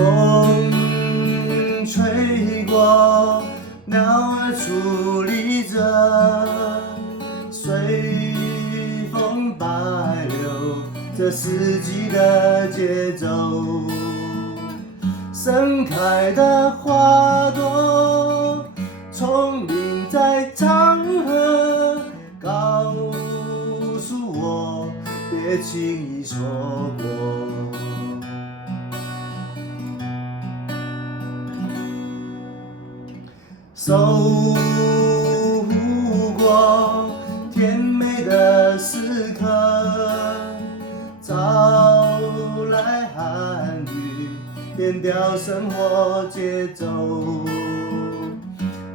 风吹过，鸟儿矗立着，随风摆流，这四季的节奏。盛开的花朵，聪明在长河，告诉我别轻易错过。守护过甜美的时刻，招来寒雨，变掉生活节奏。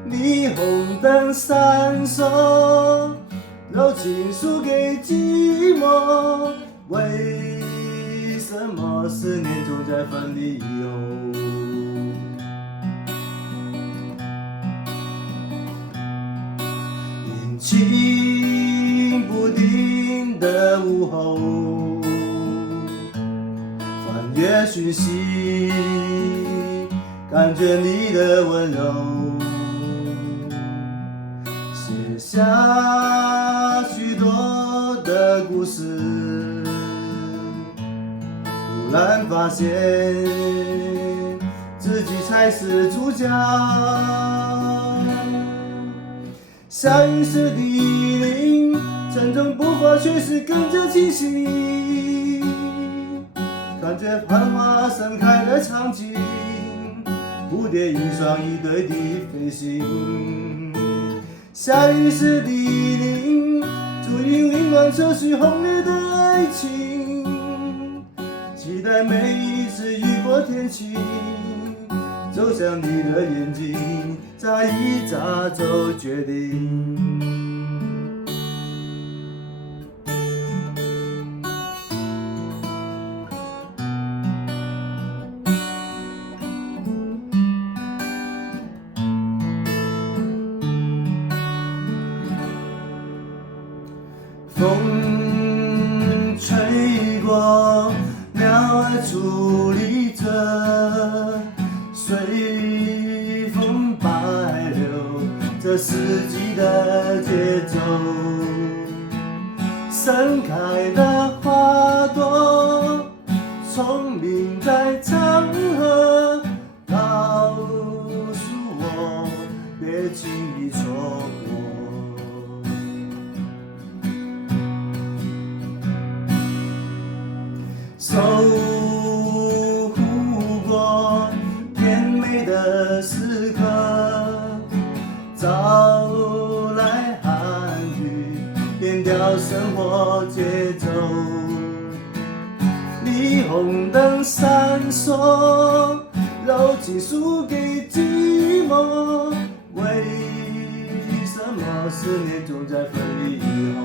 霓虹灯闪烁，柔情输给寂寞。为什么思念总在分离以后？阴晴不定的午后，翻阅讯息，感觉你的温柔，写下许多的故事，突然发现自己才是主角。下雨时的雨淋，沉重步伐却是更加清晰。看着繁花盛开的场景，蝴蝶一双一对的飞行。下雨时的雨淋，足以温暖这许轰烈的爱情。期待每一次雨过天晴，走向你的眼睛，再一眨就决定。风吹过，鸟儿矗立着，随风摆流，这四季的节奏。盛开的花朵，聪明在长河，告诉我别轻易错过。守护过甜美的时刻，招来寒雨，变掉生活节奏。霓虹灯闪烁，柔情输给寂寞。为什么思念总在分离以后？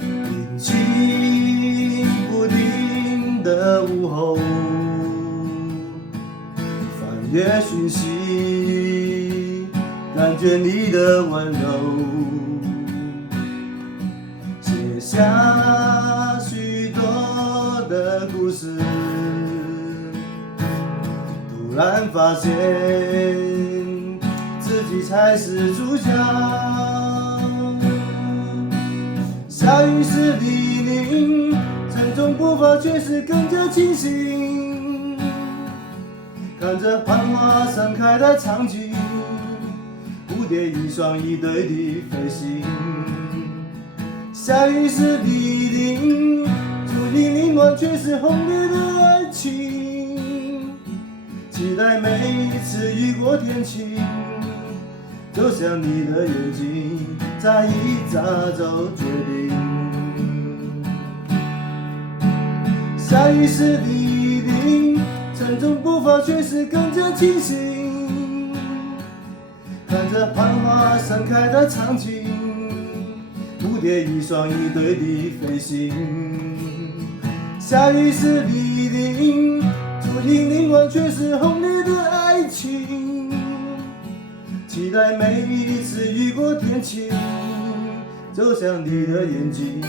阴晴不定的午后，翻阅讯息，感觉你的温柔，写下许多的故事，突然发现自己才是主角。下雨时的雨淋，沉重步伐却是更加清醒。看着繁花盛开的场景，蝴蝶一双一对的飞行。下雨时的雨淋，足以温暖却是轰烈的爱情。期待每一次雨过天晴，走向你的眼睛，再一眨就决定。下雨时的雨淋，沉重步伐却是更加清醒。看着繁花盛开的场景，蝴蝶一双一对的飞行。下雨时的雨淋，注定凌乱却是轰烈的爱情。期待每一次雨过天晴，走向你的眼睛，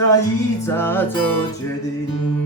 眨一眨就决定。